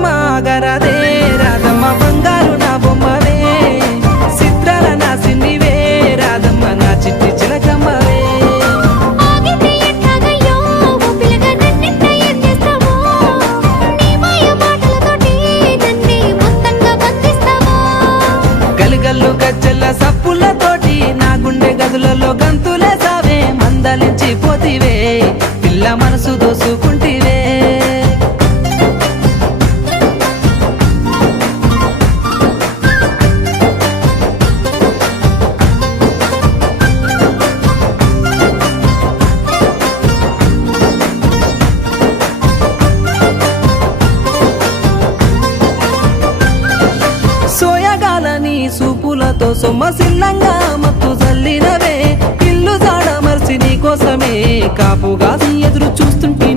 రాధమ్మ గరదే రాధమ్మ బంగారు నా బొమ్మవే చిత్రాల నా సిన్నివే రాధమ్మ నా చిట్టి చిలకమ్మవే ఆగితే ఎట్లాగయ్యో ఓ పిల్లగా నన్నెంత ఎత్తేస్తావో నీ మాయ మాటలతోటి నన్నే మొత్తంగా బంధిస్తావో గలిగల్లు గజ్జల్ల సప్పులతోటి నా గుండె గదులలో గంతులే సావే మందలించి పోతివే పిల్ల మనసు దోసుకుంటివే సోయగాలని సూపులతో సొమ్మసిల్లంగా మత్తు జల్లినవే ఇల్లు జాడ మర్చి నీ కోసమే కాపుగా ఎదురు చూస్తుంటే